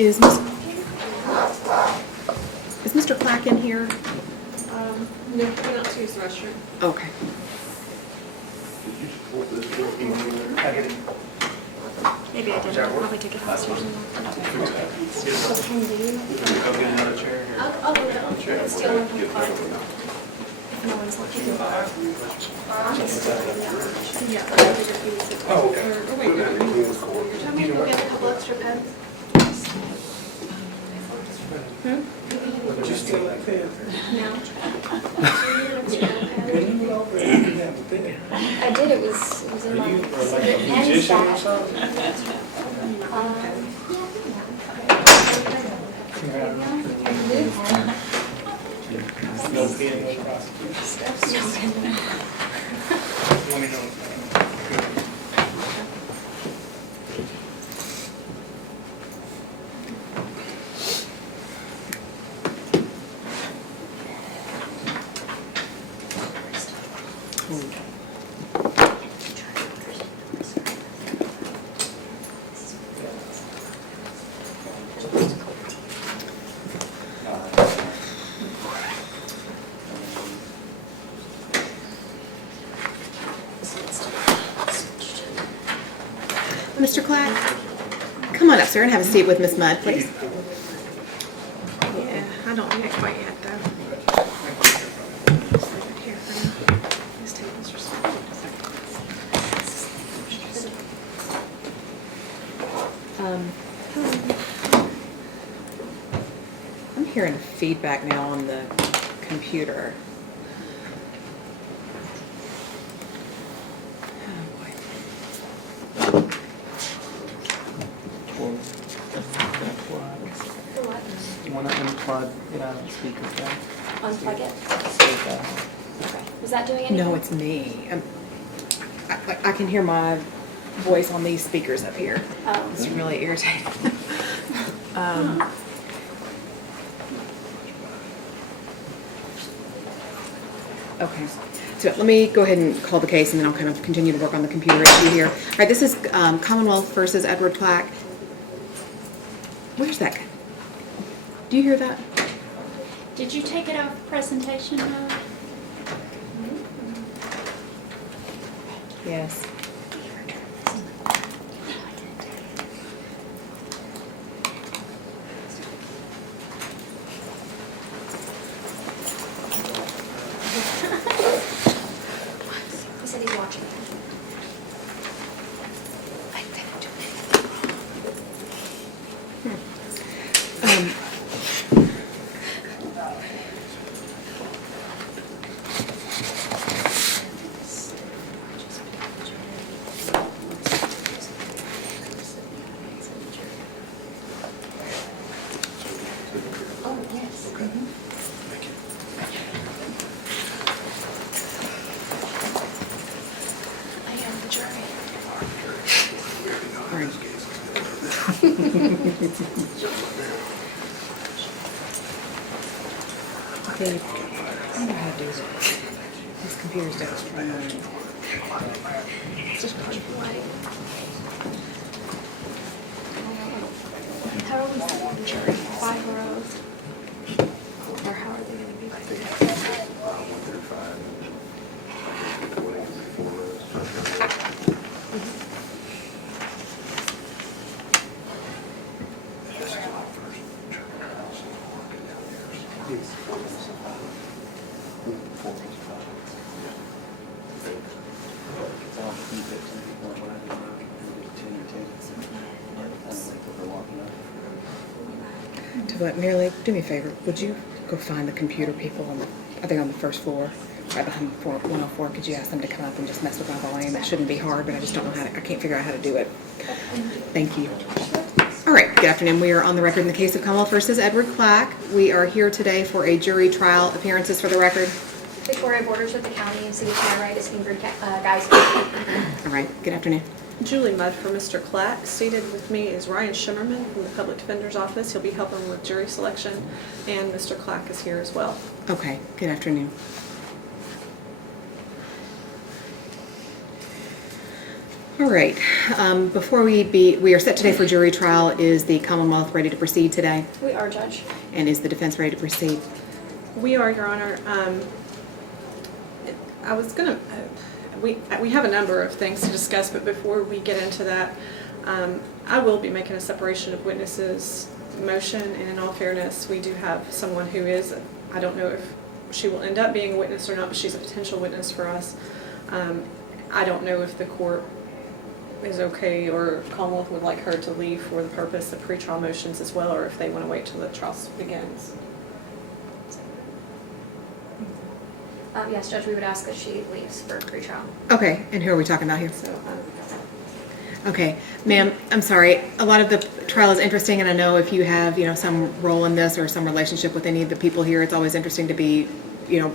Is Mr. Clack in here? No, he went out to use the restroom. Okay. Maybe I did. I probably took it downstairs. Go get another chair here. I'll go down. Steal one from the car. If no one's looking. Yeah, I figured he was. Oh, okay. Or wait, no, he was. Do you want me to go get a couple extra pens? Just do like that. No. I did. It was in my Are you like a and musician or stash. something? No pen, no prosecution. Let me know. Mr. Clack, come on up, sir, and have a seat with Miss Mudd, please. Yeah, I don't need it quite yet, though. Just leave it here for now. These tables are so. I'm hearing feedback now on the computer. Oh, boy. For what? You want to unplug it out of the speakers there? Unplug it. Speaker. Okay. Was that doing anything? No, it's me. I can hear my voice on these speakers up here. Oh. It's really irritating. Okay, so let me go ahead and call the case, and then I'll kind of continue to work on the computer issue here. All right, this is Commonwealth versus Edward Clack. Where's that? Do you hear that? Did you take it off presentation mode? Yes. He said he's watching. Um, Oh, yes. I am the jury. all right. Okay, I don't know how to do this. This computer's down. Just push play. How are we setting the jury? 5 rows? Or how are they going to be like But Mary, do me a favor. Would you go find the computer people on the, I think on the first floor, right behind 104? Could you ask them to come up and just mess with my volume? It shouldn't be hard, but I just don't know how to, I can't figure out how to do it. Thank you. All right, good afternoon. We are on the record in the case of Commonwealth versus Edward Clack. We are here today for a jury trial. Appearances for the record. Victoria borders with the county and city to my right is Ingrid Geisler. All right, good afternoon. Julie Mudd for Mr. Clack. Seated with me is Ryan Shimmerman from the Public Defender's Office. He'll be helping with jury selection, and Mr. Clack is here as well. Okay, good afternoon. All right, before we are set today for jury trial. Is the Commonwealth ready to proceed today? We are, Judge. And is the defense ready to proceed? We are, Your Honor. I was gonna, we have a number of things to discuss, but before we get into that, I will be making a separation of witnesses motion, and in all fairness, we do have someone who is, I don't know if she will end up being a witness or not, but she's a potential witness for us. I don't know if the court is okay, or Commonwealth would like her to leave for the purpose of pretrial motions as well, or if they want to wait till the trial begins. Yes, Judge, we would ask that she leaves for pretrial. Okay, and who are we talking about here? So, Okay, ma'am, I'm sorry. A lot of the trial is interesting, and I know if you have, some role in this or some relationship with any of the people here, it's always interesting to be,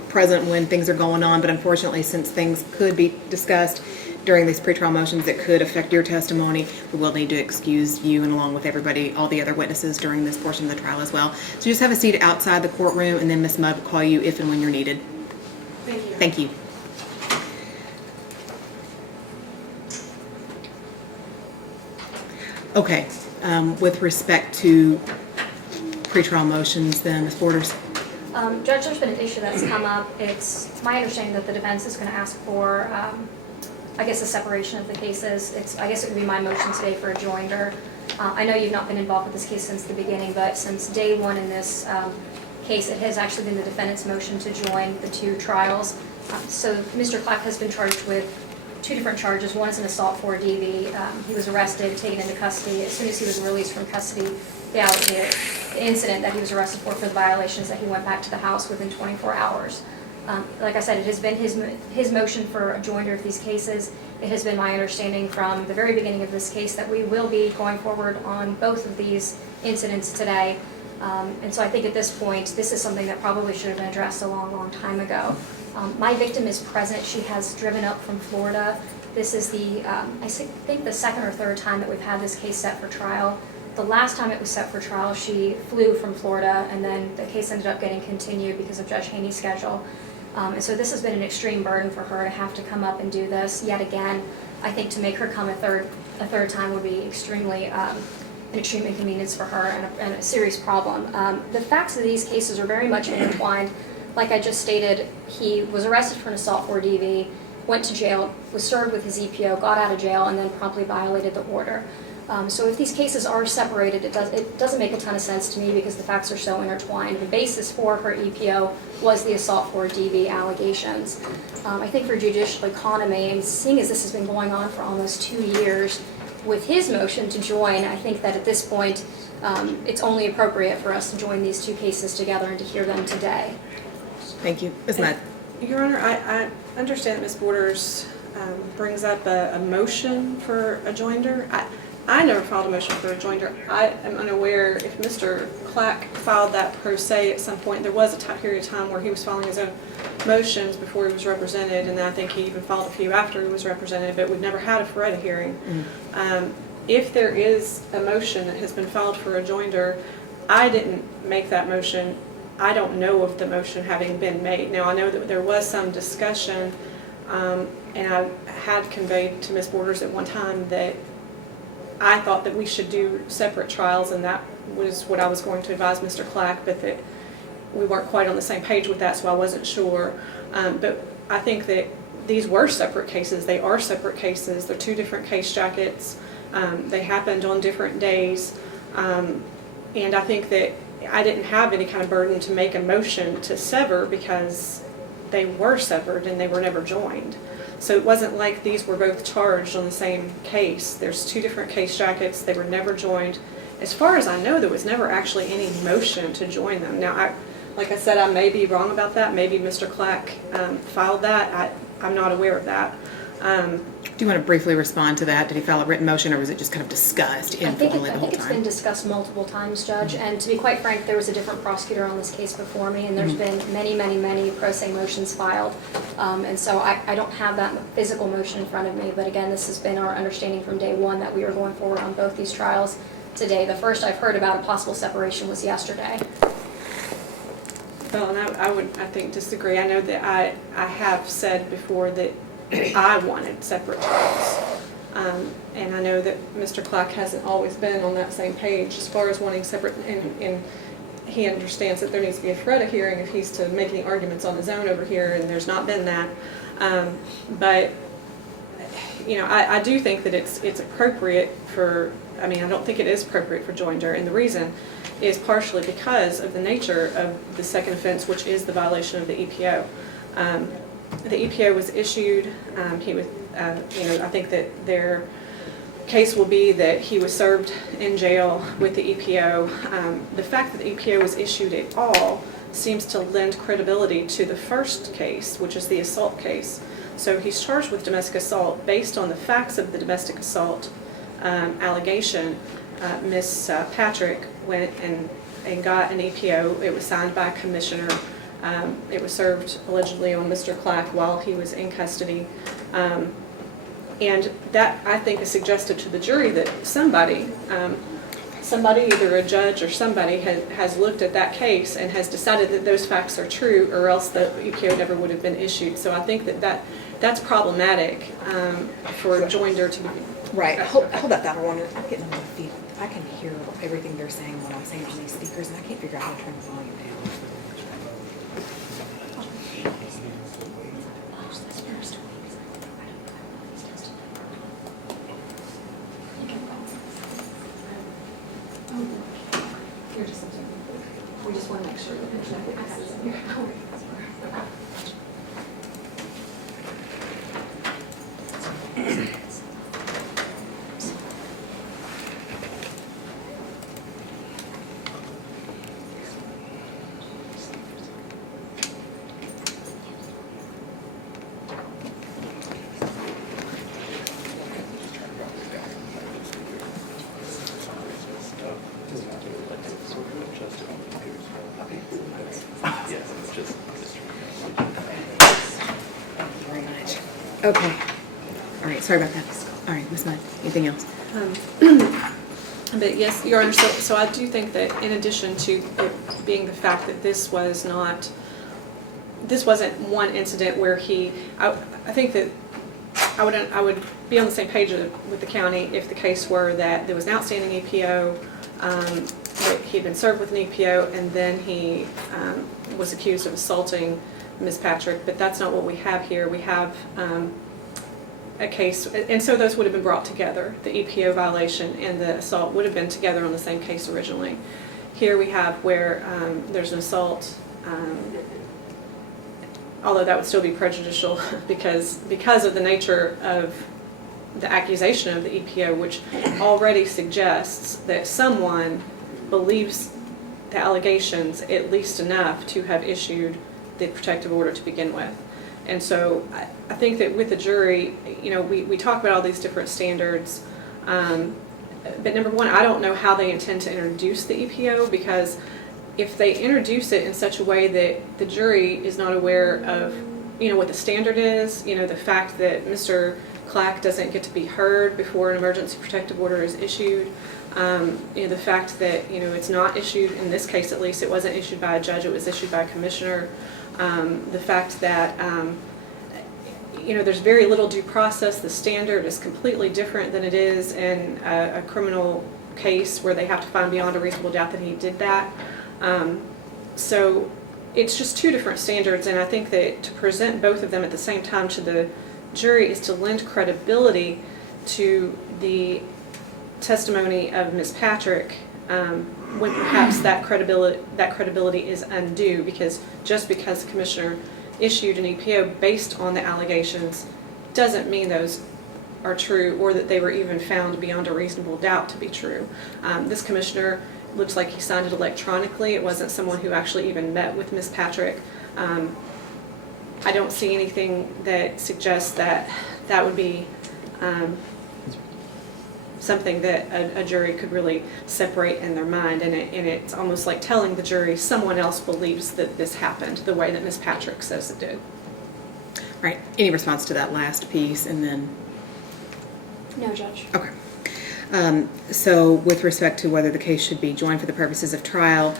present when things are going on. But unfortunately, since things could be discussed during these pretrial motions that could affect your testimony, we will need to excuse you and along with everybody, all the other witnesses during this portion of the trial as well. So just have a seat outside the courtroom, and then Ms. Mudd will call you if and when you're needed. thank you. Thank you. Okay, with respect to pretrial motions then, Ms. Borders? Judge, there's been an issue that's come up. It's my understanding that the defense is going to ask for, I guess, a separation of the cases. I guess it would be my motion today for a joinder. I know you've not been involved with this case since the beginning, but since day one in this case, it has actually been the defendant's motion to join the two trials. So Mr. Clack has been charged with two different charges. One is an assault for a DV. He was arrested, taken into custody. As soon as he was released from custody, the incident that he was arrested for the violations, that he went back to the house within 24 hours. Like I said, it has been his motion for a joinder of these cases. It has been my understanding from the very beginning of this case that we will be going forward on both of these incidents today. And so I think at this point, this is something that probably should have been addressed a long, long time ago. My victim is present. She has driven up from Florida. This is I think the second or third time that we've had this case set for trial. The last time it was set for trial, she flew from Florida, and then the case ended up getting continued because of Judge Haney's schedule. And so this has been an extreme burden for her to have to come up and do this yet again. I think to make her come a third time would be extremely an extreme inconvenience for her and a serious problem. The facts of these cases are very much intertwined. Like I just stated, he was arrested for an assault for DV, went to jail, was served with his EPO, got out of jail, and then promptly violated the order. So if these cases are separated, it doesn't make a ton of sense to me because the facts are so intertwined. The basis for her EPO was the assault for DV allegations. I think for judicial economy, and seeing as this has been going on for almost 2 years, with his motion to join, I think that at this point, it's only appropriate for us to join these two cases together and to hear them today. Thank you. Ms. Mudd? Your Honor, I understand Ms. Borders brings up a motion for a joinder. I never filed a motion for a joinder. I am unaware if Mr. Clack filed that pro se at some point. There was a period of time where he was filing his own motions before he was represented, and I think he even filed a few after he was represented, but we've never had a FREDA hearing. If there is a motion that has been filed for a joinder, I didn't make that motion. I don't know of the motion having been made. Now, I know that there was some discussion, and I had conveyed to Ms. Borders at one time that I thought that we should do separate trials, and that was what I was going to advise Mr. Clack, but that we weren't quite on the same page with that, so I wasn't sure. But I think that these were separate cases. They are separate cases. They're two different case jackets. They happened on different days, and I think that I didn't have any kind of burden to make a motion to sever because they were severed and they were never joined. So it wasn't like these were both charged on the same case. There's two different case jackets. They were never joined. As far as I know, there was never actually any motion to join them. Now, like I said, I may be wrong about that. Maybe Mr. Clack filed that. I'm not aware of that. Do you want to briefly respond to that? Did he file a written motion, or was it just kind of discussed informally the whole I think it's been time? discussed multiple times, Judge, and to be quite frank, there was a different prosecutor on this case before me, and there's been many, many, many pro se motions filed, and so I don't have that physical motion in front of me, but again, this has been our understanding from day one that we were going forward on both these trials today. The first I've heard about a possible separation was yesterday. Well, and I think disagree. I know that I have said before that I wanted separate trials. And I know that Mr. Clack hasn't always been on that same page as far as wanting separate, and he understands that there needs to be a FREDA hearing if he's to make any arguments on his own over here, and there's not been that. But, you know, I do think that it's appropriate for, I mean, I don't think it is appropriate for joinder, and the reason is partially because of the nature of the second offense, which is the violation of the EPO. The EPO was issued, he was, you know, I think that their case will be that he was served in jail with the EPO. The fact that the EPO was issued at all seems to lend credibility to the first case, which is the assault case. So he's charged with domestic assault based on the facts of the domestic assault allegation. Ms. Patrick went and got an EPO. It was signed by a commissioner. It was served allegedly on Mr. Clack while he was in custody. And that, I think, is suggested to the jury that somebody, either a judge or somebody, has looked at that case and has decided that those facts are true, or else the EPO never would have been issued. So I think that's problematic for joinder to be. Right. Hold that thought. I'm getting on my feet. I can hear everything they're saying when I'm saying on these speakers, and I can't figure out how to turn the volume down. We just want to make sure that there's no. Very much. Okay. All right. Sorry about that. All right, Ms. Mudd. Anything else? But yes, Your Honor, so I do think that in addition to it being the fact that this wasn't one incident where I think that I would be on the same page with the county if the case were that there was an outstanding EPO, that he'd been served with an EPO, and then he was accused of assaulting Ms. Patrick, but that's not what we have here. We have a case, and so those would have been brought together. The EPO violation and the assault would have been together on the same case originally. Here we have where there's an assault, although that would still be prejudicial because of the nature of the accusation of the EPO, which already suggests that someone believes the allegations at least enough to have issued the protective order to begin with. And so I think that with the jury, you know, we talk about all these different standards, but number one, I don't know how they intend to introduce the EPO, because if they introduce it in such a way that the jury is not aware of, you know, what the standard is, you know, the fact that Mr. Clack doesn't get to be heard before an emergency protective order is issued, you know, the fact that, you know, it's not issued, in this case at least, it wasn't issued by a judge, it was issued by a commissioner, the fact that, you know, there's very little due process, the standard is completely different than it is in a criminal case where they have to find beyond a reasonable doubt that he did that. So it's just two different standards, and I think that to present both of them at the same time to the jury is to lend credibility to the testimony of Ms. Patrick, when perhaps that credibility is undue, because just because the commissioner issued an EPO based on the allegations doesn't mean those are true or that they were even found beyond a reasonable doubt to be true. This commissioner looks like he signed it electronically. It wasn't someone who actually even met with Ms. Patrick. I don't see anything that suggests that that would be something that a jury could really separate in their mind, and it's almost like telling the jury someone else believes that this happened the way that Ms. Patrick says it did. All right. Any response to that last piece, and then? No, Judge. Okay. So with respect to whether the case should be joined for the purposes of trial,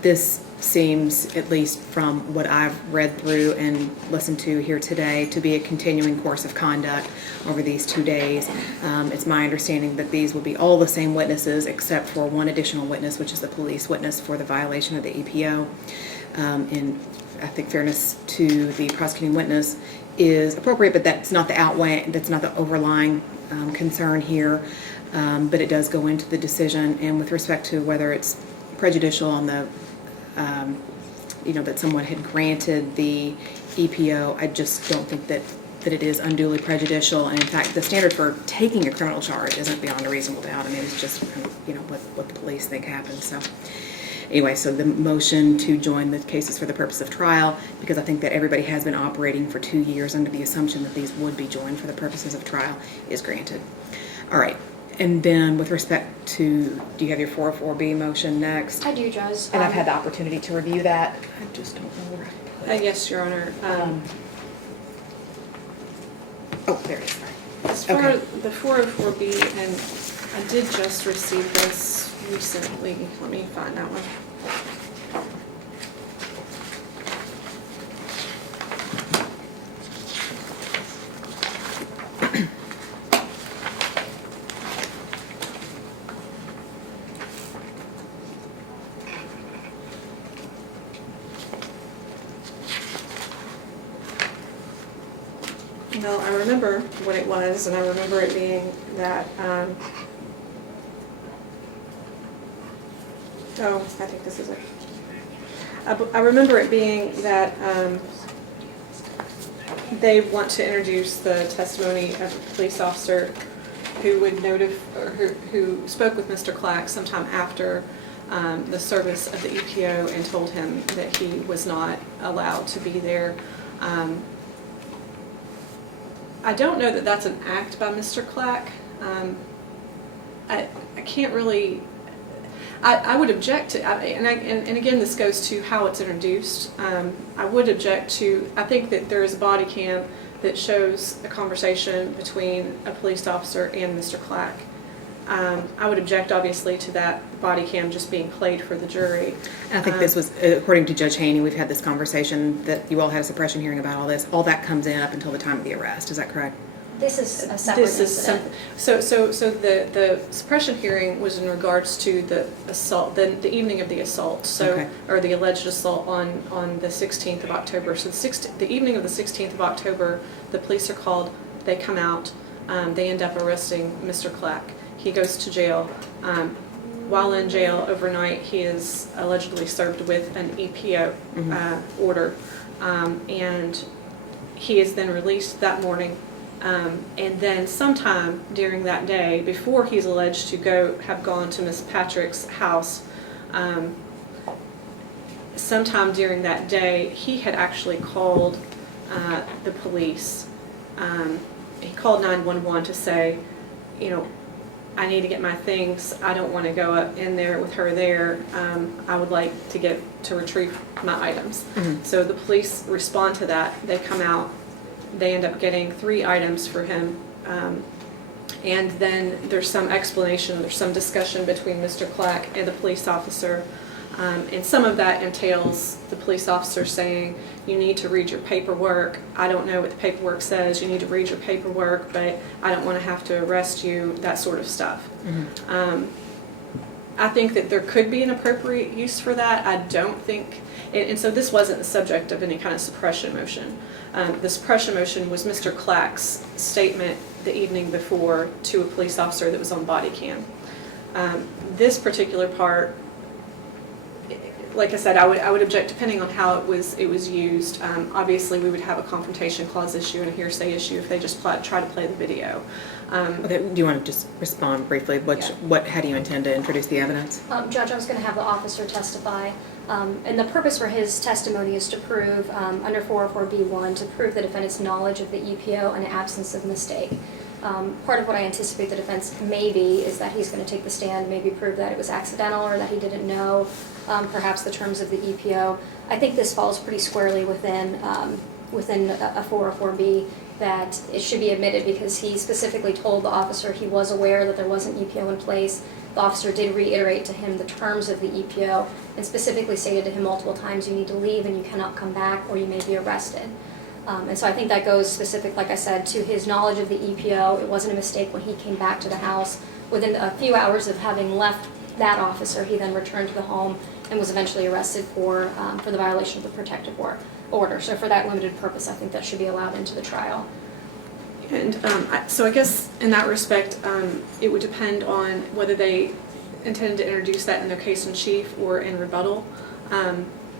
This seems, at least from what I've read through and listened to here today, to be a continuing course of conduct over these 2 days. It's my understanding that these will be all the same witnesses except for one additional witness, which is the police witness for the violation of the EPO. In, I think, fairness to the prosecuting witness is appropriate, but that's not the overlying concern here. But it does go into the decision, and with respect to whether it's prejudicial on the that someone had granted the EPO, I just don't think that it is unduly prejudicial. And in fact, the standard for taking a criminal charge isn't beyond a reasonable doubt. I mean, it's just what the police think happened. So anyway, so the motion to join the cases for the purpose of trial, because I think that everybody has been operating for 2 years under the assumption that these would be joined for the purposes of trial, is granted. All right. And then with respect to, do you have your 404B motion next? I do, Judge. And I've had the opportunity to review that. I just don't know where I put it. Yes, Your Honor. Oh, there it is. As for Okay. the 404B, and I did just receive this recently. Let me find that one. Well, I remember what it was, and I remember it being that, I think this is it. I remember it being that they want to introduce the testimony of a police officer who would who spoke with Mr. Clack sometime after the service of the EPO and told him that he was not allowed to be there. I don't know that that's an act by Mr. Clack. I can't really. I would object to, and again, this goes to how it's introduced. I would object to. I think that there is a body cam that shows a conversation between a police officer and Mr. Clack. I would object, obviously, to that body cam just being played for the jury. And I think this was, according to Judge Haney, we've had this conversation that you all had a suppression hearing about all this. All that comes in up until the time of the arrest. Is that correct? This is a separate incident. So the suppression hearing was in regards to the assault, the evening of the assault, Okay. Or the alleged assault on the 16th of October. So the evening of the 16th of October, the police are called, they come out, they end up arresting Mr. Clack. He goes to jail. While in jail overnight, he is allegedly served with an EPO order, and he is then released that morning. And then sometime during that day, before he's alleged to have gone to Miss Patrick's house, sometime during that day, he had actually called the police. He called 911 to say, I need to get my things. I don't want to go up in there with her there. I would like to retrieve my items. Mm-hmm. So the police respond to that. They come out. They end up getting 3 items for him. And then there's some explanation, there's some discussion between Mr. Clack and the police officer. And some of that entails the police officer saying, you need to read your paperwork. I don't know what the paperwork says. You need to read your paperwork, but I don't want to have to arrest you, that sort of stuff. Mm-hmm. I think that there could be an appropriate use for that. I don't think, and so this wasn't the subject of any kind of suppression motion. The suppression motion was Mr. Clack's statement the evening before to a police officer that was on body cam. This particular part, like I said, I would object depending on how it was used. Obviously, we would have a confrontation clause issue and a hearsay issue if they just try to play the video. Okay, do you want to just respond briefly? How do you intend to introduce the evidence? Judge, I was going to have the officer testify, and the purpose for his testimony is to prove, under 404B1, to prove the defendant's knowledge of the EPO and absence of mistake. Part of what I anticipate the defense may be is that he's going to take the stand, maybe prove that it was accidental or that he didn't know perhaps the terms of the EPO. I think this falls pretty squarely within a 404B. that it should be admitted because he specifically told the officer he was aware that there was an EPO in place. The officer did reiterate to him the terms of the EPO and specifically stated to him multiple times, you need to leave and you cannot come back or you may be arrested. And so I think that goes specific, like I said, to his knowledge of the EPO. It wasn't a mistake when he came back to the house. Within a few hours of having left that officer, he then returned to the home and was eventually arrested for the violation of the protective order. So for that limited purpose, I think that should be allowed into the trial. And so I guess in that respect, it would depend on whether they intended to introduce that in their case in chief or in rebuttal.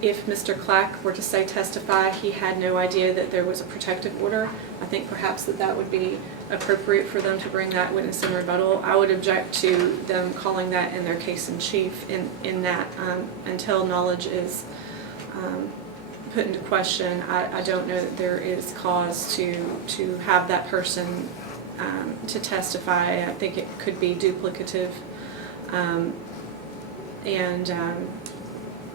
If Mr. Clack were to say testify, he had no idea that there was a protective order, I think perhaps that would be appropriate for them to bring that witness in rebuttal. I would object to them calling that in their case in chief in that until knowledge is put into question, I don't know that there is cause to have that person to testify. I think it could be duplicative and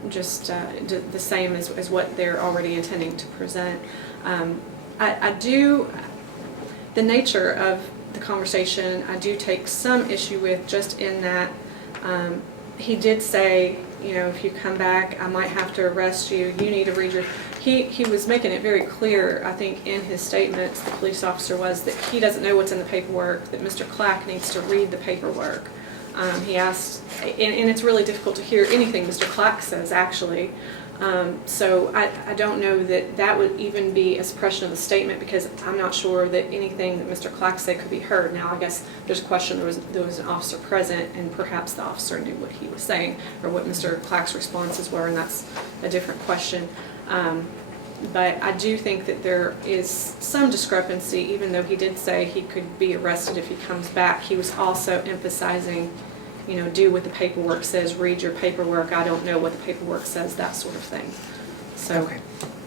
just the same as what they're already intending to present. The nature of the conversation, I do take some issue with, just in that he did say, you know, if you come back, I might have to arrest you. You need to read your... He was making it very clear, I think, in his statements, the police officer was, that he doesn't know what's in the paperwork, that Mr. Clack needs to read the paperwork. He asked, and it's really difficult to hear anything Mr. Clack says, actually. So I don't know that that would even be a suppression of the statement, because I'm not sure that anything that Mr. Clack said could be heard. Now, I guess there's a question, there was an officer present, and perhaps the officer knew what he was saying or what Mr. Clack's responses were, and that's a different question. But I do think that there is some discrepancy, even though he did say he could be arrested if he comes back. He was also emphasizing, you know, do what the paperwork says, read your paperwork, I don't know what the paperwork says, that sort of thing. So. Okay,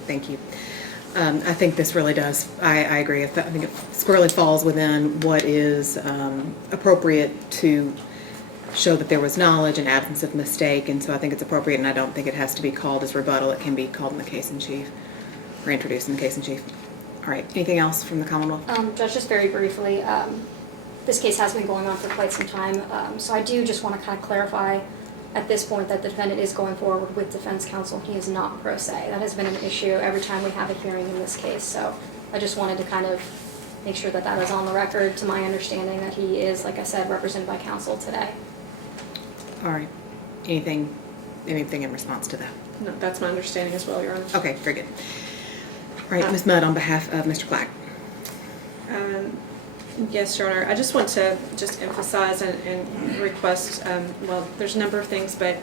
thank you. I think this really does, I agree. I think it squarely falls within what is appropriate to show that there was knowledge and absence of mistake, and so I think it's appropriate, and I don't think it has to be called as rebuttal. It can be called in the case in chief, or introduced in the case in chief. All right, anything else from the Commonwealth? Judge, just very briefly, this case has been going on for quite some time, so I do just want to kind of clarify at this point that the defendant is going forward with defense counsel. He is not pro se. That has been an issue every time we have a hearing in this case, so I just wanted to kind of make sure that that is on the record, to my understanding, that he is, like I said, represented by counsel today. All right, anything in response to that? No, that's my understanding as well, Your Honor. Okay, very good. All right, Ms. Mudd, on behalf of Mr. Clack. Yes, Your Honor. I just want to emphasize and request, well, there's a number of things, but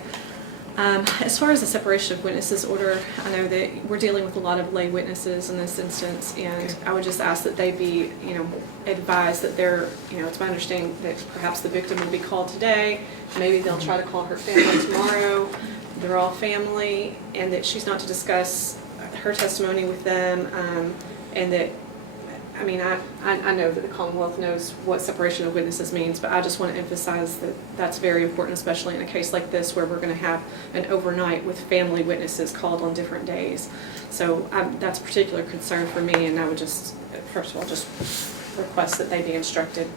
as far as the separation of witnesses order, I know that we're dealing with a lot of lay witnesses in this instance, and I would just ask that they be, you know, advised that they're, you know, it's my understanding that perhaps the victim will be called today, maybe they'll try to call her family tomorrow, they're all family, and that she's not to discuss her testimony with them, and that, I mean, I know that the Commonwealth knows what separation of witnesses means, but I just want to emphasize that that's very important, especially in a case like this where we're going to have an overnight with family witnesses called on different days. So that's a particular concern for me, and I would just, first of all, just request that they be instructed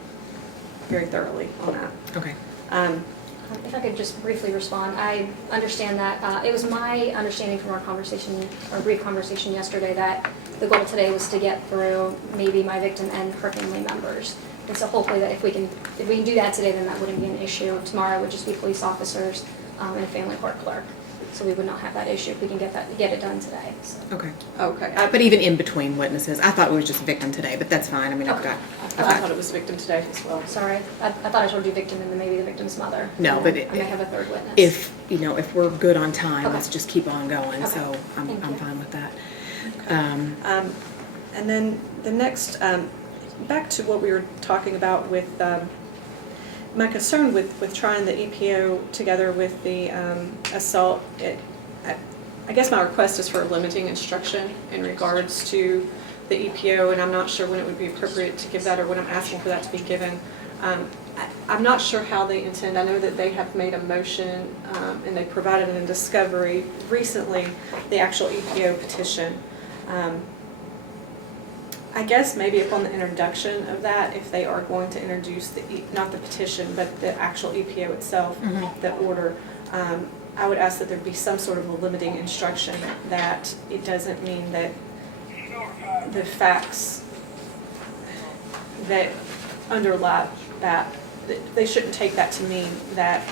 very thoroughly on that. Okay. If I could just briefly respond, I understand that it was my understanding from our conversation, our brief conversation yesterday, that the goal today was to get through maybe my victim and her family members. And so hopefully that if we can do that today, then that wouldn't be an issue. Tomorrow would just be police officers and a family court clerk. So we would not have that issue if we can get it done today. So. Okay. Okay. But even in between witnesses, I thought it was just victim today, but that's fine. I mean, I thought it was victim today as well. Sorry, I thought I told you victim and then maybe the victim's mother. No, but I may have a third witness. if we're good on time, Okay. let's just keep on going. Okay. So I'm Thank you. fine with that. Okay. And then the next, back to what we were talking about with my concern with trying the EPO together with the assault. I guess my request is for a limiting instruction in regards to the EPO, and I'm not sure when it would be appropriate to give that or when I'm asking for that to be given. I'm not sure how they intend. I know that they have made a motion and they provided it in discovery recently, the actual EPO petition. I guess maybe upon the introduction of that, if they are going to introduce not the petition, but the actual EPO itself, the order, I would ask that there be some sort of a limiting instruction that it doesn't mean that the facts that underlie that, they shouldn't take that to mean that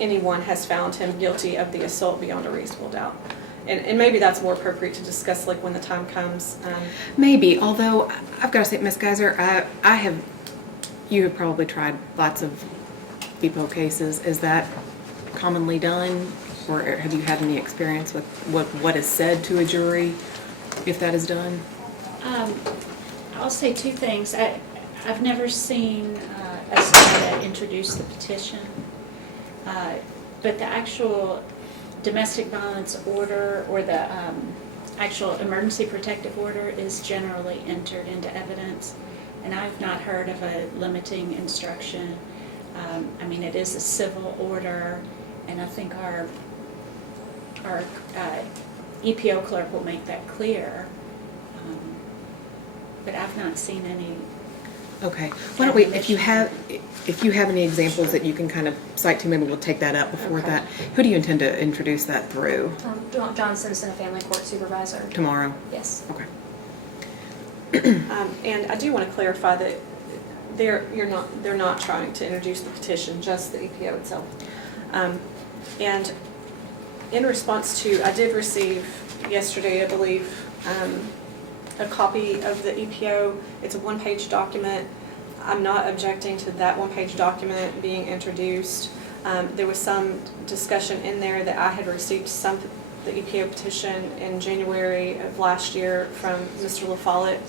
anyone has found him guilty of the assault beyond a reasonable doubt. And maybe that's more appropriate to discuss like when the time comes. Maybe, although I've got to say, Ms. Geiser, you have probably tried lots of EPO cases. Is that commonly done? Or have you had any experience with what is said to a jury if that is done? I'll say two things. I've never seen us try to introduce the petition, but the actual domestic violence order or the actual emergency protective order is generally entered into evidence, and I've not heard of a limiting instruction. I mean, it is a civil order, and I think our EPO clerk will make that clear. But I've not seen any. Okay. Why don't we, if you have any examples that you can kind of cite to, maybe we'll take that up before Okay. that. Who do you intend to introduce that through? John Simpson, a family court supervisor. Tomorrow? Yes. Okay. And I do want to clarify that they're not trying to introduce the petition, just the EPO itself. And in response to, I did receive yesterday, I believe, a copy of the EPO. It's a one-page document. I'm not objecting to that one-page document being introduced. There was some discussion in there that I had received the EPO petition in January of last year from Mr. LaFollette.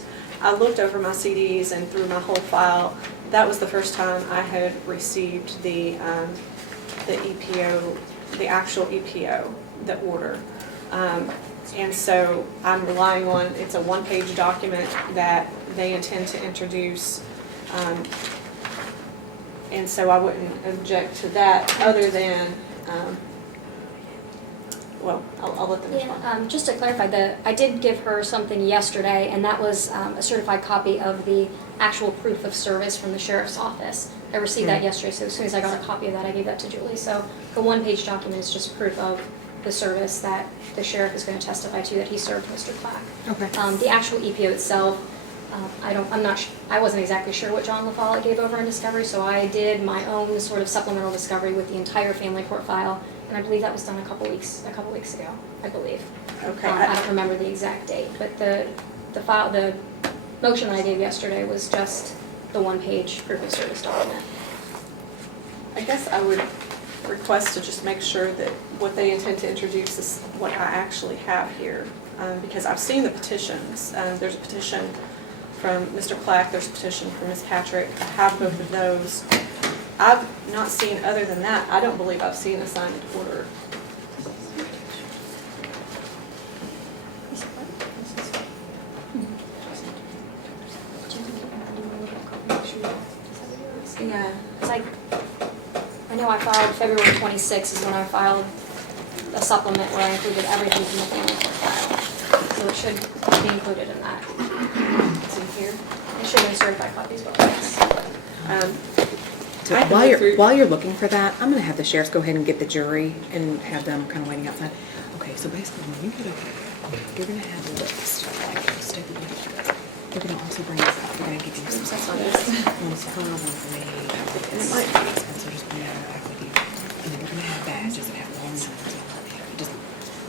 I looked over my CDs and through my whole file. That was the first time I had received the EPO, the actual EPO, the order. And so I'm relying on, it's a one-page document that they intend to introduce. And so I wouldn't object to that other than, well, I'll let them respond. Yeah, just to clarify, I did give her something yesterday, and that was a certified copy of the actual proof of service from the sheriff's office. I received that yesterday, so as soon as I got a copy of that, I gave that to Julie. So the one-page document is just proof of the service that the sheriff is going to testify to that he served Mr. Clack. Okay. The actual EPO itself, I wasn't exactly sure what John LaFollette gave over in discovery, so I did my own sort of supplemental discovery with the entire family court file, and I believe that was done a couple weeks ago, I believe. Okay. I don't remember the exact date, but the motion that I gave yesterday was just the one-page proof of service document. I guess I would request to just make sure that what they intend to introduce is what I actually have here, because I've seen the petitions. There's a petition from Mr. Clack, there's a petition from Ms. Patrick. I have both of those. I've not seen, other than that, I don't believe I've seen a signed order. Yeah, it's like, I know I filed February 26th is when I filed a supplement where I included everything from the family court file. So it should be included in that. It's in here. It should be certified copies, but yes. So I can while look through- while you're looking for that, I'm going to have the sheriffs go ahead and get the jury and have them kind of waiting outside. Okay, so basically when you get up here, you're going to have a list. Stay with me. You're going to also bring this up. We're going to give you some That's stuff. on this. One's her, one for me. And it might- And so just bring that back with you. And then you're going to have badges that have long numbers on them. You just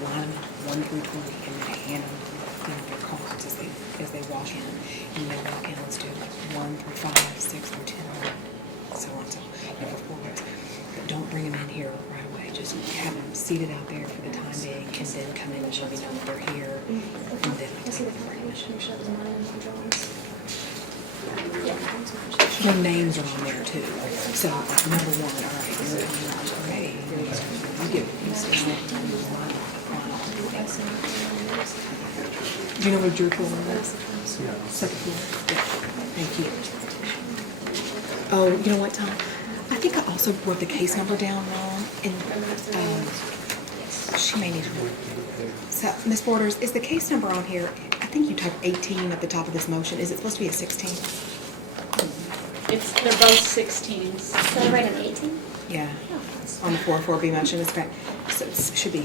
line them 1 through 20 and then hand them their cards as they walk in. And when they walk in, let's do like 1 through 5, 6 through 10, so on. So you have 4 rows. But don't bring them in here right away. Just have them seated out there for the time being, and then come in and let me know that they're here. And then we take them for admission. Their names are on there too. So like, number 1, all right, you're great. You get do you know where your floor is? Yeah. Second floor. Yeah. Thank you. Oh, you know what, Tom? I think I also wrote the case number down wrong, and she may need to. So, Ms. Borders, is the case number on here? I think you typed 18 at the top of this motion. Is it supposed to be a 16? They're both 16s. So I write an 18? Yeah. Oh, that's On the 404B motion, it's correct. So it should be,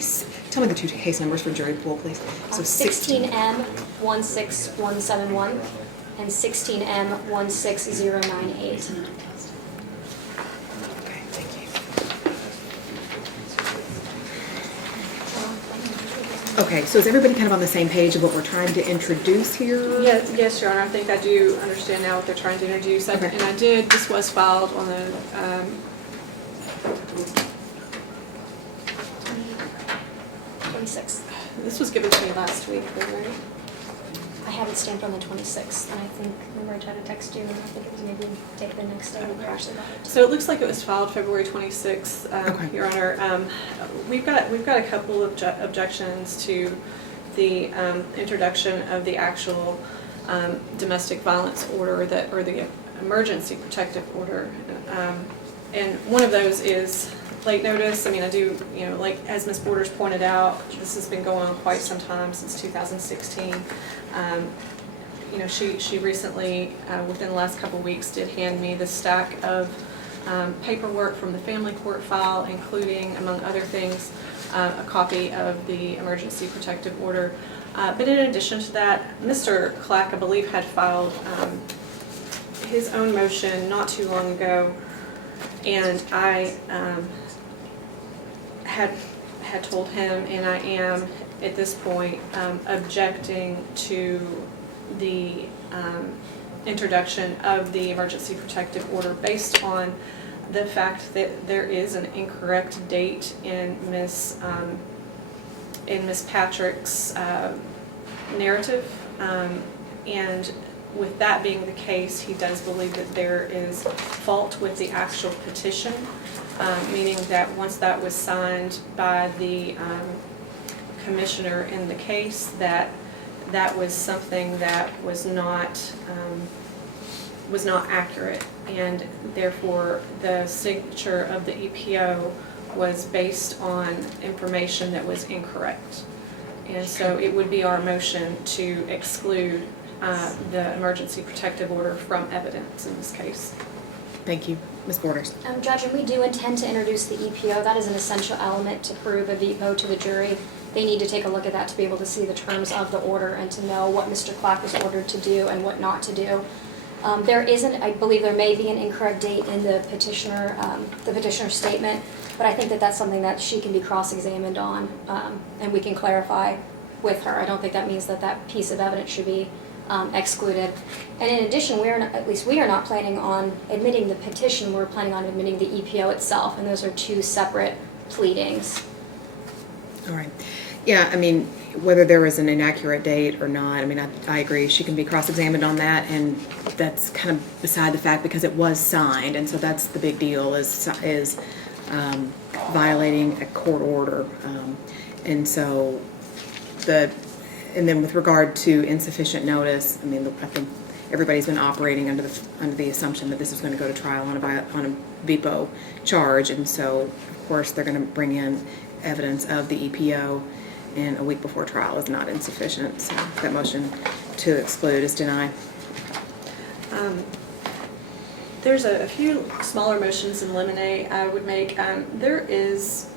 tell me the two case numbers for jury pool, please. So 16M 16171 and 16M 16098. Okay, thank you. Okay, so is everybody kind of on the same page of what we're trying to introduce here? Yes, Your Honor, I think I do understand now what they're trying to introduce. Okay. And this was filed on the, 26th. this was given to me last week, right? I have it stamped on the 26th, and I think, remember I tried to text you, and I think it was maybe take the next day, we actually got it. So it looks like it was filed February 26th, Okay. Your Honor. We've got a couple of objections to the introduction of the actual domestic violence order or the emergency protective order. And one of those is late notice. I mean, I do, like as Ms. Borders pointed out, this has been going on quite some time, since 2016. She recently, within the last couple of weeks, did hand me the stack of paperwork from the family court file, including, among other things, a copy of the emergency protective order. But in addition to that, Mr. Clack, I believe, had filed his own motion not too long ago, and I had told him, and I am at this point objecting to the introduction of the emergency protective order based on the fact that there is an incorrect date in Ms. Patrick's narrative, and with that being the case, he does believe that there is fault with the actual petition, meaning that once that was signed by the commissioner in the case, that was something that was not accurate, and therefore the signature of the EPO was based on information that was incorrect. And so it would be our motion to exclude the emergency protective order from evidence in this case. Thank you. Ms. Borders? Judge, and we do intend to introduce the EPO. That is an essential element to prove a veto to the jury. They need to take a look at that to be able to see the terms of the order and to know what Mr. Clack was ordered to do and what not to do. I believe there may be an incorrect date in the petitioner's statement, but I think that that's something that she can be cross-examined on, and we can clarify with her. I don't think that means that that piece of evidence should be excluded. And in addition, we are not planning on admitting the petition, we're planning on admitting the EPO itself, and those are two separate pleadings. All right. Yeah, I mean, whether there was an inaccurate date or not, I mean, I agree. She can be cross-examined on that, and that's kind of beside the fact because it was signed, and so that's the big deal is violating a court order. And so and then with regard to insufficient notice, I mean, I think everybody's been operating under the assumption that this is going to go to trial on a VPO charge, and so of course they're going to bring in evidence of the EPO, and a week before trial is not insufficient. So that motion to exclude is denied. There's a few smaller motions in limine I would make. There is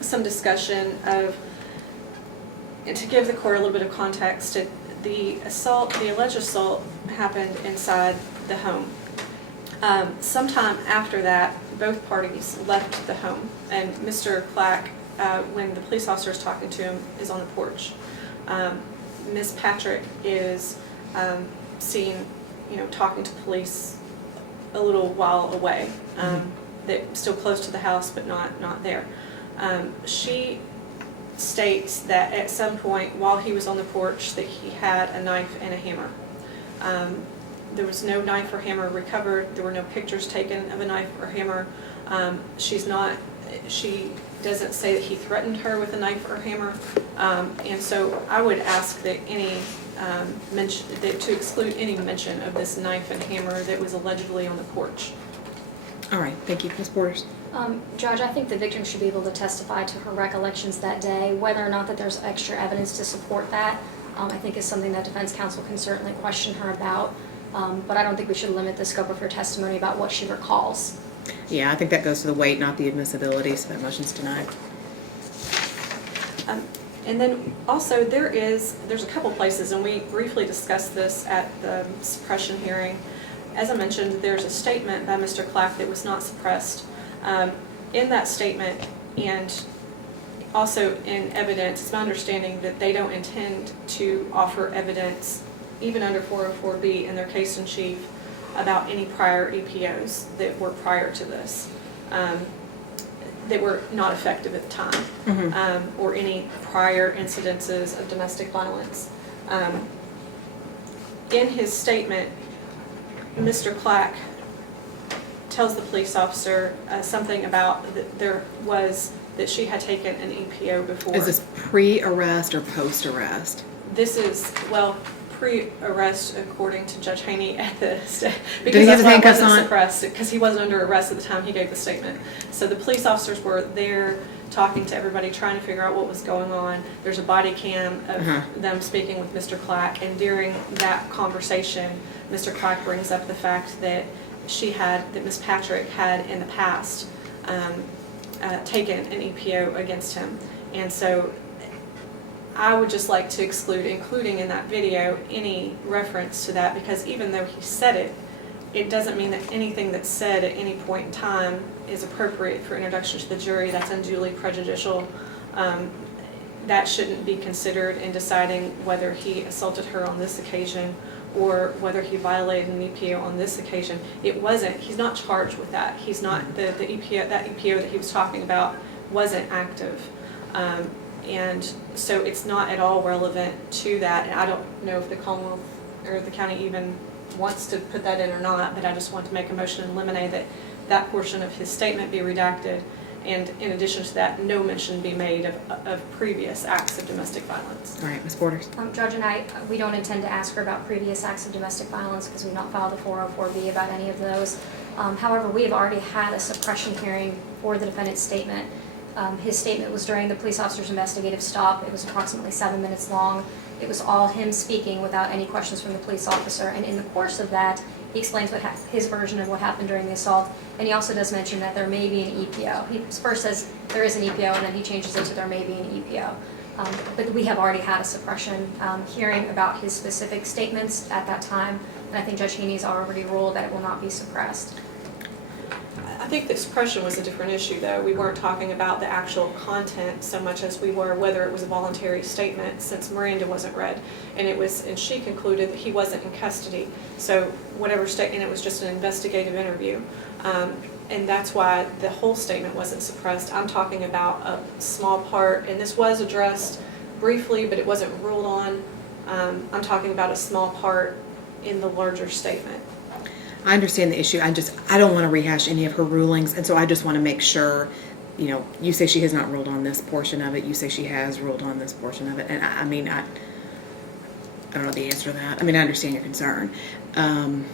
some discussion of, and to give the court a little bit of context, the alleged assault happened inside the home. Sometime after that, both parties left the home, and Mr. Clack, when the police officer is talking to him, is on the porch. Ms. Patrick is seen, talking to police a little while away. They're still close to the house, but not there. She states that at some point while he was on the porch that he had a knife and a hammer. There was no knife or hammer recovered. There were no pictures taken of a knife or hammer. She doesn't say that he threatened her with a knife or hammer. And so I would ask that to exclude any mention of this knife and hammer that was allegedly on the porch. All right, thank you. Ms. Borders? Judge, I think the victim should be able to testify to her recollections that day. Whether or not that there's extra evidence to support that, I think is something that defense counsel can certainly question her about. But I don't think we should limit the scope of her testimony about what she recalls. Yeah, I think that goes to the weight, not the admissibility, so that motion's denied. And then also there's a couple places, and we briefly discussed this at the suppression hearing. As I mentioned, there's a statement by Mr. Clack that was not suppressed. In that statement, and also in evidence, it's my understanding that they don't intend to offer evidence, even under 404B in their case in chief, about any prior EPOs that were prior to this, that were not effective at the time, or any prior incidences of domestic violence. In his statement, Mr. Clack tells the police officer something about that she had taken an EPO before. Is this pre-arrest or post-arrest? This is, well, pre-arrest according to Judge Haney at the Did he because have his that's why it handcuffs wasn't on? suppressed, because he wasn't under arrest at the time he gave the statement. So the police officers were there talking to everybody, trying to figure out what was going on. There's a body cam of them speaking with Mr. Clack, and during that conversation, Mr. Clack brings up the fact that Ms. Patrick had in the past taken an EPO against him. And so I would just like to exclude, including in that video, any reference to that, because even though he said it, it doesn't mean that anything that's said at any point in time is appropriate for introduction to the jury. That's unduly prejudicial. That shouldn't be considered in deciding whether he assaulted her on this occasion or whether he violated an EPO on this occasion. He's not charged with that. He's not, the EPO, that EPO that he was talking about wasn't active. And so it's not at all relevant to that. And I don't know if the Commonwealth or the county even wants to put that in or not, but I just want to make a motion to eliminate that portion of his statement be redacted. And in addition to that, no mention be made of previous acts of domestic violence. All right, Ms. Borders. Judge and I, we don't intend to ask her about previous acts of domestic violence because we've not filed a 404B about any of those. However, we have already had a suppression hearing for the defendant's statement. His statement was during the police officer's investigative stop. It was approximately 7 minutes long. It was all him speaking without any questions from the police officer. And in the course of that, he explains his version of what happened during the assault. And he also does mention that there may be an EPO. He first says there is an EPO, and then he changes it to there may be an EPO. But we have already had a suppression hearing about his specific statements at that time. And I think Judge Haney's already ruled that it will not be suppressed. I think the suppression was a different issue, though. We weren't talking about the actual content so much as we were whether it was a voluntary statement, since Miranda wasn't read, and she concluded that he wasn't in custody. So whatever statement, it was just an investigative interview, and that's why the whole statement wasn't suppressed. I'm talking about a small part, and this was addressed briefly, but it wasn't ruled on. I'm talking about a small part in the larger statement. I understand the issue. I don't want to rehash any of her rulings, and so I just want to make sure, you say she has not ruled on this portion of it, you say she has ruled on this portion of it, and I don't know the answer to that. I mean, I understand your concern. Are you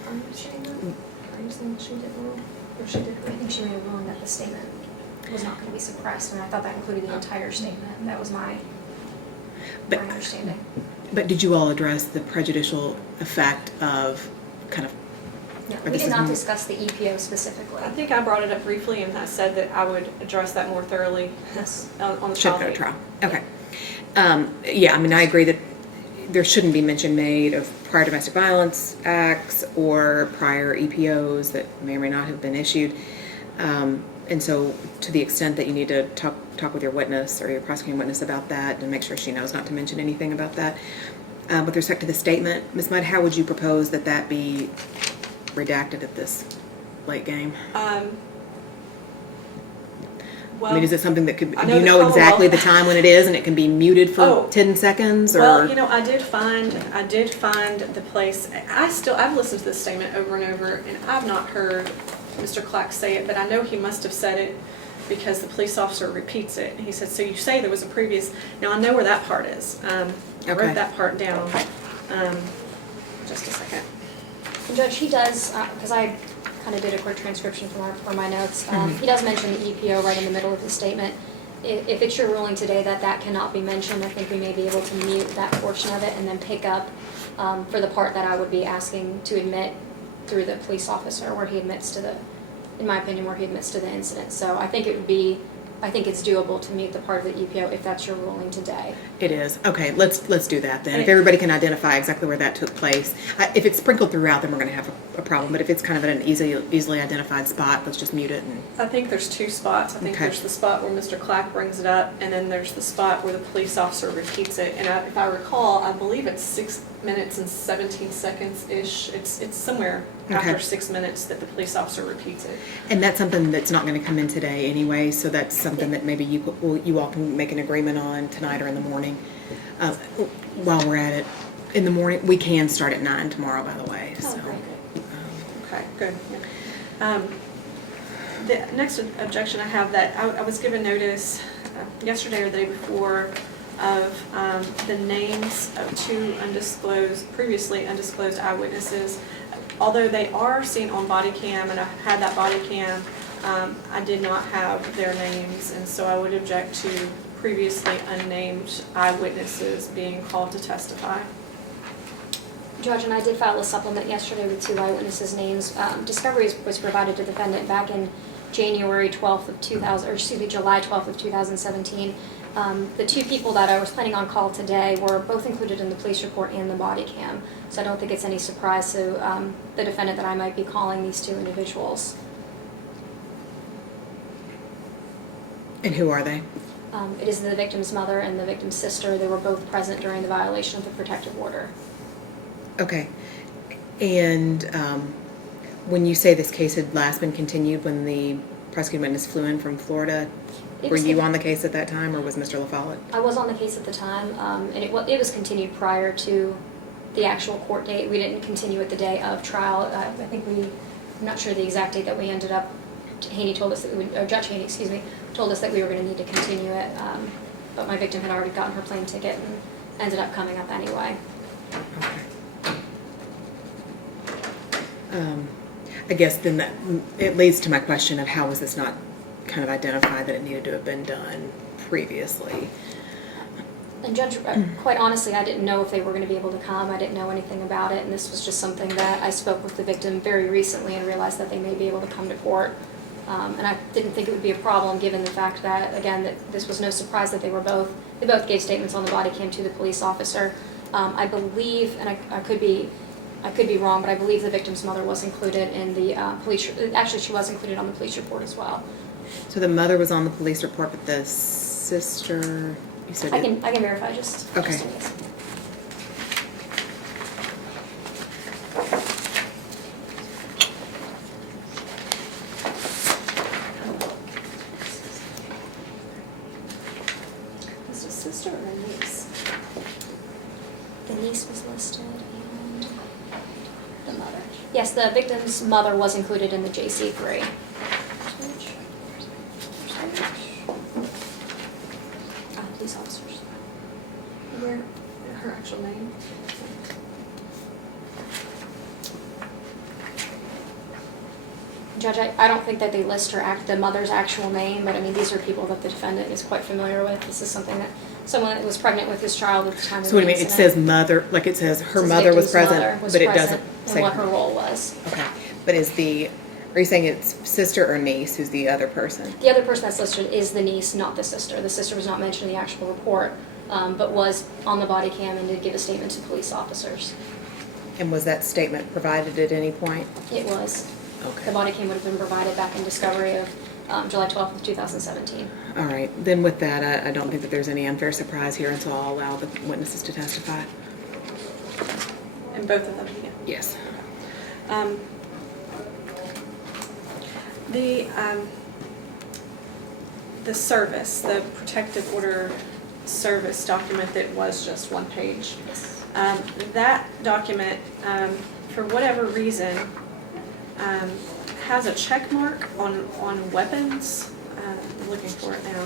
saying she did rule? Or she did? I think she made a ruling that the statement was not going to be suppressed, and I thought that included the entire statement. That was my understanding. But did you all address the prejudicial effect of kind of? No, Or we this did is not more- discuss the EPO specifically. I think I brought it up briefly, and I said that I would address that more thoroughly Yes. on the Should trial go to date. trial. Okay. Yeah, I mean, I agree that there shouldn't be mention made of prior domestic violence acts or prior EPOs that may or may not have been issued. And so to the extent that you need to talk with your witness or your prosecuting witness about that and make sure she knows not to mention anything about that. With respect to the statement, Ms. Mudd, how would you propose that be redacted at this late game? Well, I mean, is it something that could, I do know you the know exactly the Commonwealth- time when it is and it can be muted for Oh. 10 seconds? Or Well, I did find the place. I've listened to this statement over and over, and I've not heard Mr. Clack say it, but I know he must have said it because the police officer repeats it. And he said, so you say there was a previous, now I know where that part is. I Okay. wrote that part down. Just a second. Judge, he does, because I kind of did a quick transcription from my notes, he does mention the EPO right in the middle of his statement. if it's your ruling today that that cannot be mentioned, I think we may be able to mute that portion of it and then pick up for the part that I would be asking to admit through the police officer, where he admits to the, in my opinion, where he admits to the incident. So I think it's doable to mute the part of the EPO if that's your ruling today. It is. Okay, let's do that then. If everybody can identify exactly where that took place. If it's sprinkled throughout, then we're going to have a problem. But if it's kind of at an easily identified spot, let's just mute it. And I think there's two spots. I think Okay. there's the spot where Mr. Clack brings it up, and then there's the spot where the police officer repeats it. And if I recall, I believe it's 6 minutes and 17 seconds-ish. It's somewhere after Okay. 6 minutes that the police officer repeats it. And that's something that's not going to come in today anyway, so that's something that maybe you all can make an agreement on tonight or in the morning. While we're at it, in the morning, we can start at 9 tomorrow, by the way. Oh, So, great. Okay, good. Yeah. The next objection I have, that I was given notice yesterday or the day before of the names of two previously undisclosed eyewitnesses. Although they are seen on body cam, and I had that body cam, I did not have their names, and so I would object to previously unnamed eyewitnesses being called to testify. Judge, and I did file a supplement yesterday with two eyewitnesses' names. Discovery was provided to the defendant back in July 12th of 2017. The two people that I was planning on call today were both included in the police report and the body cam. So I don't think it's any surprise to the defendant that I might be calling these two individuals. and who are they? It is the victim's mother and the victim's sister. They were both present during the violation of the protective order. Okay. And when you say this case had last been continued when the prosecuting witness flew in from Florida, It were was you con- on the case at that time, or was Mr. LaFollette? I was on the case at the time, and it was continued prior to the actual court date. We didn't continue it the day of trial. I think I'm not sure the exact date that we ended up. Haney told us that Judge Haney, told us that we were going to need to continue it, but my victim had already gotten her plane ticket and ended up coming up anyway. Okay. I guess then that it leads to my question of how was this not kind of identified that it needed to have been done previously? And Judge, quite honestly, I didn't know if they were going to be able to come. I didn't know anything about it, and this was just something that I spoke with the victim very recently and realized that they may be able to come to court. And I didn't think it would be a problem given the fact that, again, that this was no surprise that they both gave statements on the body cam to the police officer. I believe, and I could be wrong, but I believe the victim's mother was included in the actually she was included on the police report as well. So the mother was on the police report, but the sister, you said I can verify just in Okay. case. Is it a sister or a niece? The niece was listed and the mother. Yes, the victim's mother was included in the JC3. Police officers. Where, her actual name? Judge, I don't think that they list the mother's actual name, but I mean, these are people that the defendant is quite familiar with. This is something that someone that was pregnant with his child at the time of So what the do you mean? It incident. says mother, like it says her Says mother was victim's present, mother was but it present doesn't and say what her role was. Okay, but are you saying it's sister or niece who's the other person? The other person that's listed is the niece, not the sister. The sister was not mentioned in the actual report, but was on the body cam and did give a statement to police officers. And was that statement provided at any point? It was. The Okay. body cam would have been provided back in discovery of July 12th of 2017. All right, then with that, I don't think that there's any unfair surprise here, and so I'll allow the witnesses to testify. And both of them, yeah. Yes. The service, the protective order service document that was just one page. Yes. That document, for whatever reason, has a check mark on weapons. I'm looking for it now.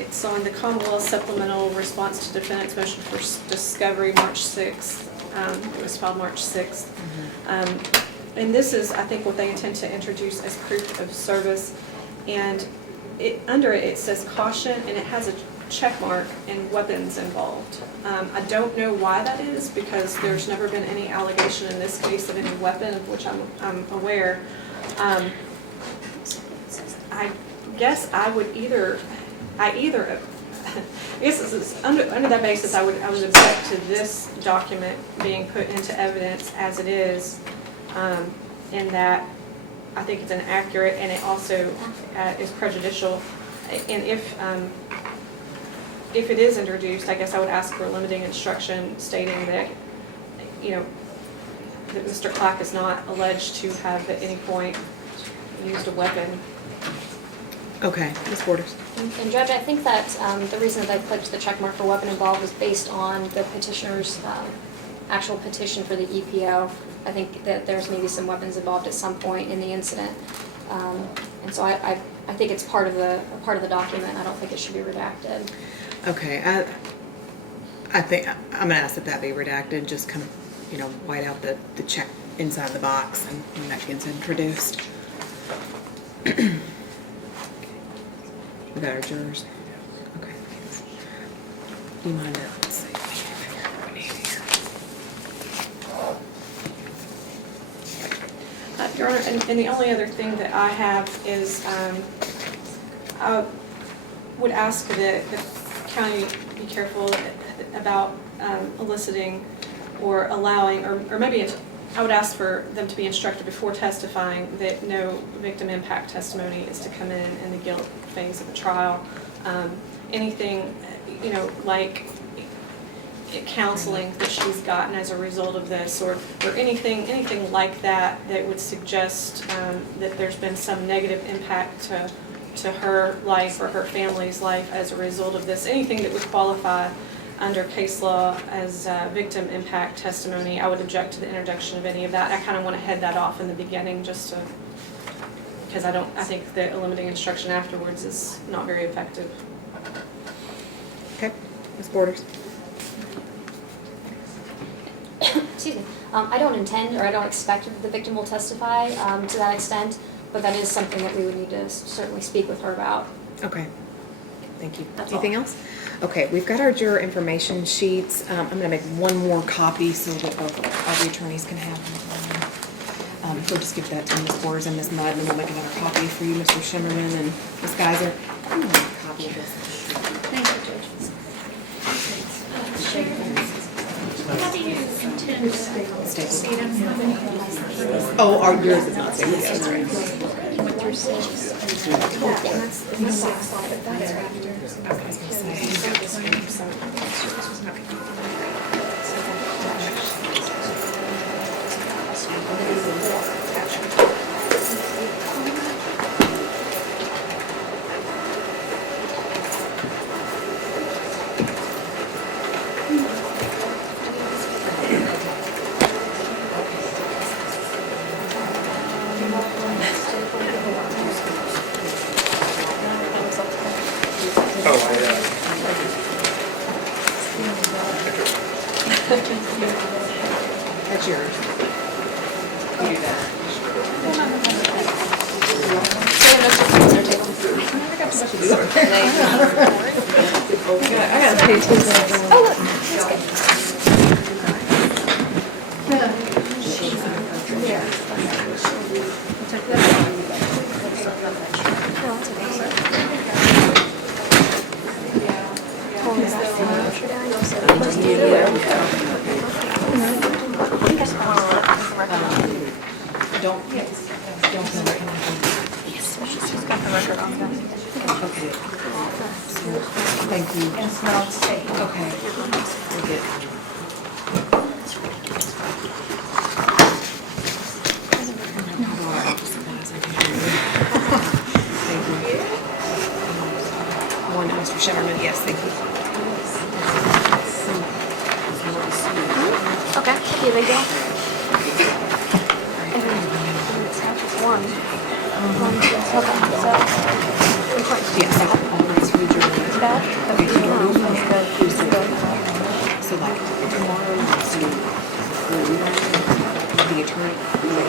It's on the Commonwealth Supplemental Response to Defendant's Motion for Discovery, March 6th. It was filed March 6th. And this is, I think, what they intend to introduce as proof of service. And under it, it says caution, and it has a check mark and weapons involved. I don't know why that is, because there's never been any allegation in this case of any weapon, of which I'm aware. I guess I would I guess this is, under that basis, I would object to this document being put into evidence as it is, in that I think it's inaccurate, and it also is prejudicial. And if it is introduced, I guess I would ask for a limiting instruction stating that, you know, that Mr. Clack is not alleged to have at any point used a weapon. Okay, Ms. Borders. And Judge, I think that the reason that I clicked the check mark for weapon involved was based on the petitioner's actual petition for the EPO. I think that there's maybe some weapons involved at some point in the incident. And so I think it's part of the document. I don't think it should be redacted. Okay, I think, I'm gonna ask that be redacted, just kind of, you know, white out the check inside the box and when that gets introduced. We got our jurors. Okay. Do you mind, let's see. What we need here. Your Honor, and the only other thing that I have is, I would ask that the county be careful about eliciting or allowing, or maybe I would ask for them to be instructed before testifying that no victim impact testimony is to come in the guilt phase of the trial. Anything, you know, like counseling that she's gotten as a result of this, or anything like that that would suggest that there's been some negative impact to her life or her family's life as a result of this. Anything that would qualify under case law as victim impact testimony, I would object to the introduction of any of that. I kind of want to head that off in the beginning, just to, because I think that a limiting instruction afterwards is not very effective. Okay, Ms. Borders. Excuse me. I don't intend, or I don't expect that the victim will testify to that extent, but that is something that we would need to certainly speak with her about. Okay, thank you. That's Anything all. else? Okay, we've got our juror information sheets. I'm gonna make one more copy so that both all the attorneys can have them. We'll just give that to Ms. Borders and Ms. Mudd, and then we'll make another copy for you, Mr. Shimmerman and Ms. Geiser. I'm gonna make a copy of this. Thank you, Judge. How do you intend to proceed? I'm having Oh, yours is not stapled, that's right. went through six. That's yours. You do that. I gotta pay attention. Don't. She's got the record on that. Okay. Thank you. And it's not safe. Okay. We're good. Thank you. One to Mr. Shimmerman, yes, thank you. Okay, here they go. One. Yes, all rights for the jury. So like tomorrow, the attorney,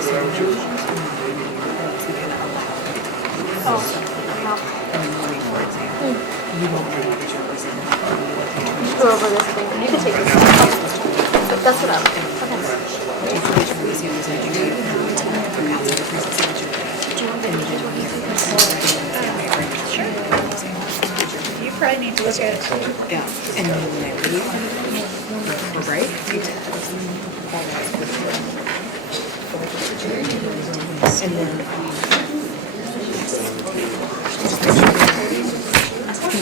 so we can allow. You won't know what the jury's in. Go over this thing. You can take this. But that's what I'm. Okay. Take the picture and see if there's anything you from outside the present signature. You probably need to look at Yeah, and then when they leave for break, you take and then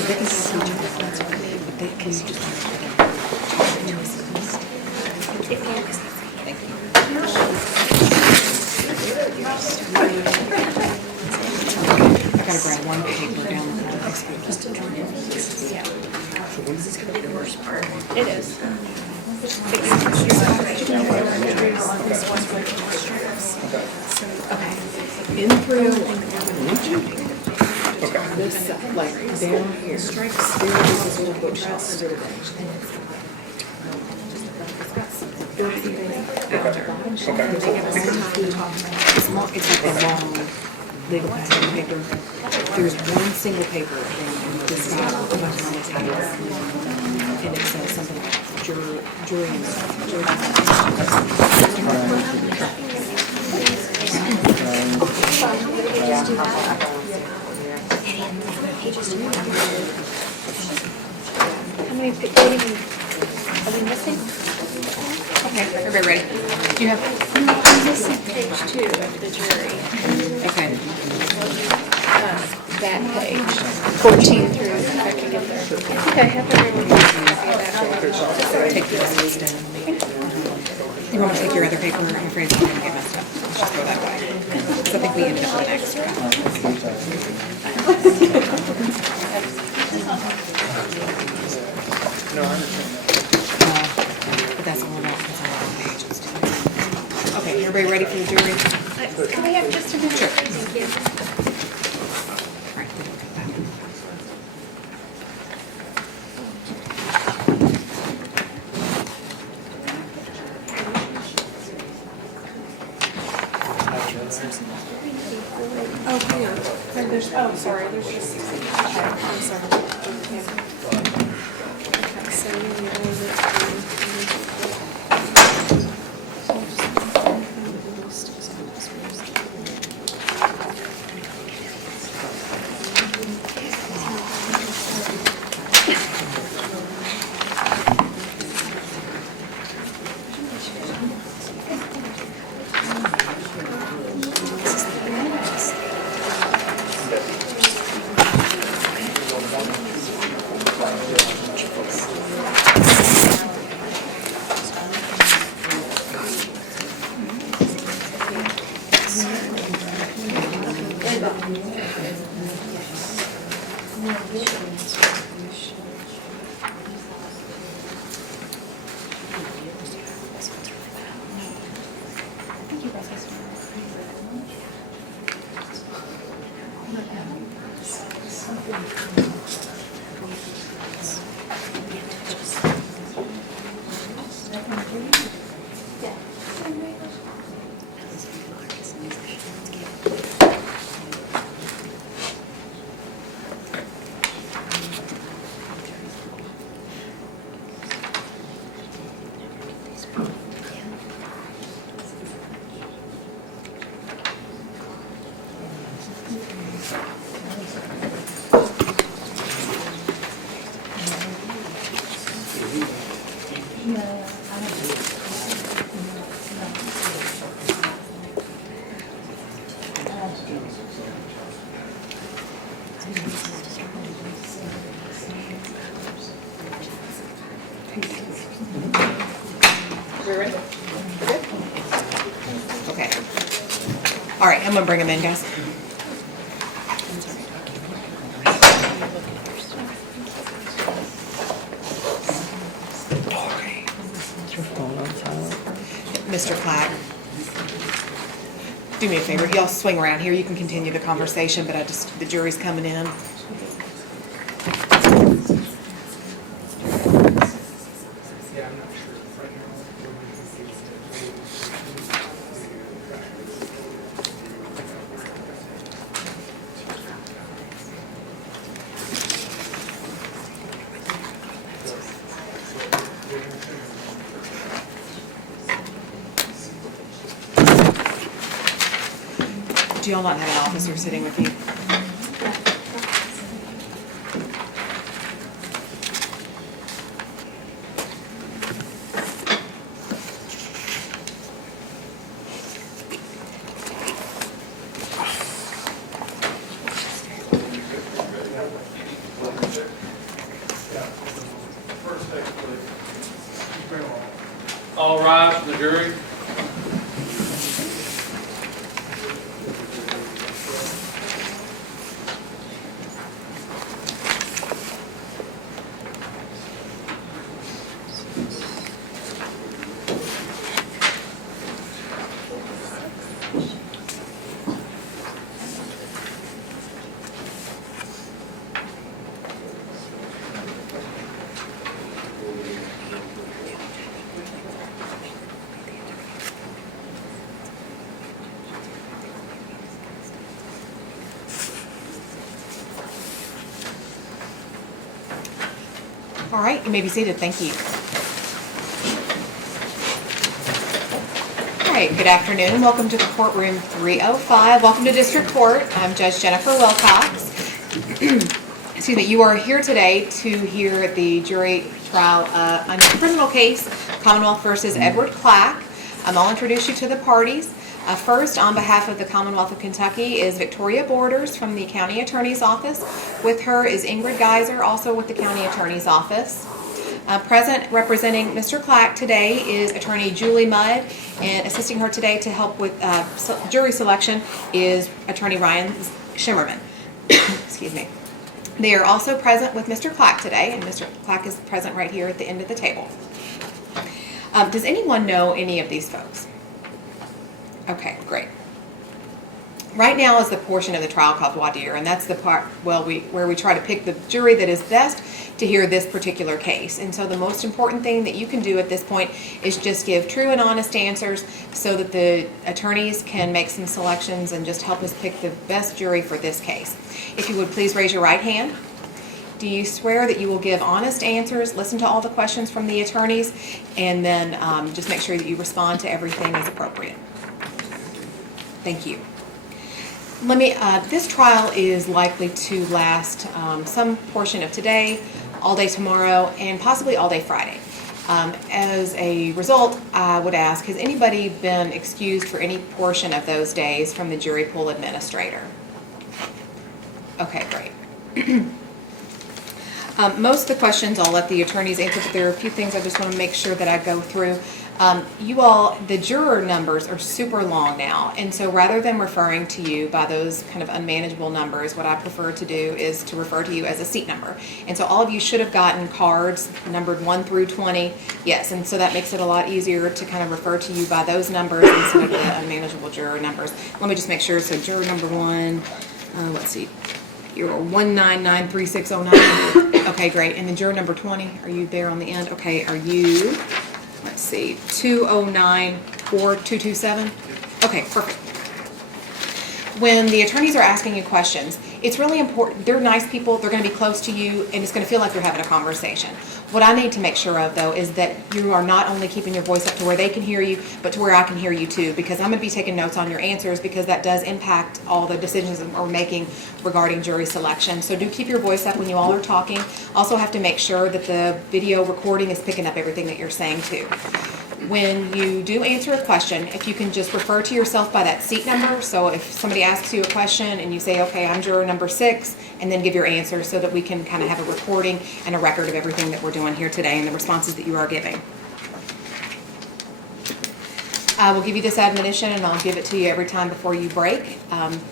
they can see each other, that's okay, but they can just talk to us. Thank you. I gotta grab one paper down the hall. Just to try it. This is gonna be the worst part. it is. Okay. In through this, like down here, there is this little bookshelf. It's like a long legal pad of paper. There's one single paper and this guy on the table. And it says something like jury and How many people are we missing? okay, everybody ready? Do you have, I'm missing page 2 of the jury. okay. That page, 14 through, if I can get there. Okay, have everyone copy of that. Take the rest of this down. You want to take your other paper? I'm afraid it's going to get messed up. Let's just go that way. So I think we ended up with an extra. No, I understand that. But that's all about, that's all about pages too. Okay, everybody ready for the jury? Can we have just a minute? Sure. Thank you. All right, then we'll come back. Oh, hang on. Sorry, there's just, okay, I'm sorry. Okay, so you need We ready? Okay. All right, I'm gonna bring them in, guys. Is your phone on silent? Mr. Clack, do me a favor, y'all swing around here, you can continue the conversation, but the jury's coming in. Yeah, I'm not sure right now. you all not have an officer sitting with you? All rise for the jury. All right, you may be seated. Thank you. All right, good afternoon. Welcome to the courtroom 305. Welcome to District Court. I'm Judge Jennifer Wilcox. Excuse me. You are here today to hear the jury trial on a criminal case, Commonwealth versus Edward Clack. I'll introduce you to the parties. First, on behalf of the Commonwealth of Kentucky, is Victoria Borders from the County Attorney's Office. With her is Ingrid Geiser, also with the County Attorney's Office. Present representing Mr. Clack today is Attorney Julie Mudd, and assisting her today to help with jury selection is Attorney Ryan Shimmerman. Excuse me. They are also present with Mr. Clack today, and Mr. Clack is present right here at the end of the table. Does anyone know any of these folks? Okay, great. Right now is the portion of the trial called voir dire, and that's the part where we try to pick the jury that is best to hear this particular case. And so the most important thing that you can do at this point is just give true and honest answers so that the attorneys can make some selections and just help us pick the best jury for this case. If you would please raise your right hand. Do you swear that you will give honest answers, listen to all the questions from the attorneys, and then just make sure that you respond to everything as appropriate? Thank you. This trial is likely to last some portion of today, all day tomorrow, and possibly all day Friday. As a result, I would ask, has anybody been excused for any portion of those days from the jury pool administrator? Okay, great. Most of the questions I'll let the attorneys answer, but there are a few things I just want to make sure that I go through. You all, the juror numbers are super long now, and so rather than referring to you by those kind of unmanageable numbers, what I prefer to do is to refer to you as a seat number. And so all of you should have gotten cards numbered 1 through 20. Yes, and so that makes it a lot easier to kind of refer to you by those numbers instead of the unmanageable juror numbers. Let me just make sure. So juror number 1, let's see, you're 1993609. Okay, great. And then juror number 20, are you there on the end? Okay, are you... Let's see, 2094227. Okay, perfect. When the attorneys are asking you questions, it's really important. They're nice people. They're going to be close to you, and it's going to feel like you're having a conversation. What I need to make sure of, though, is that you are not only keeping your voice up to where they can hear you, but to where I can hear you, too, because I'm going to be taking notes on your answers because that does impact all the decisions that we're making regarding jury selection. So do keep your voice up when you all are talking. Also have to make sure that the video recording is picking up everything that you're saying, too. When you do answer a question, if you can just refer to yourself by that seat number. So if somebody asks you a question and you say, okay, I'm juror number 6, and then give your answer so that we can kind of have a recording and a record of everything that we're doing here today and the responses that you are giving. I will give you this admonition, and I'll give it to you every time before you break,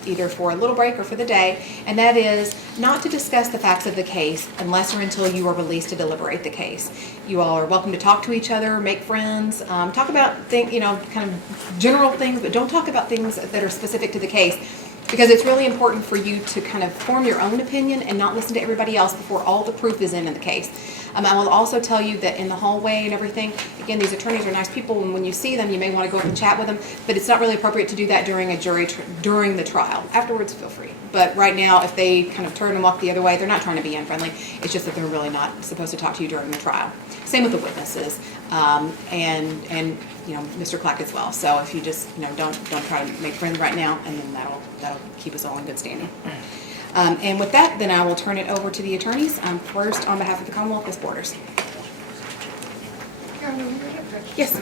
either for a little break or for the day, and that is not to discuss the facts of the case unless or until you are released to deliberate the case. You all are welcome to talk to each other, make friends, talk about kind of general things, but don't talk about things that are specific to the case, because it's really important for you to kind of form your own opinion and not listen to everybody else before all the proof is in the case. I will also tell you that in the hallway and everything, again, these attorneys are nice people, and when you see them, you may want to go up and chat with them, but it's not really appropriate to do that during during the trial. Afterwards, feel free. But right now, if they kind of turn and walk the other way, they're not trying to be unfriendly. It's just that they're really not supposed to talk to you during the trial. Same with the witnesses. And you know, Mr. Clack as well. So if you just, you know, don't try to make friends right now, and then that'll keep us all in good standing. And with that, then I will turn it over to the attorneys. First, on behalf of the Commonwealth, Ms. Borders. Yes.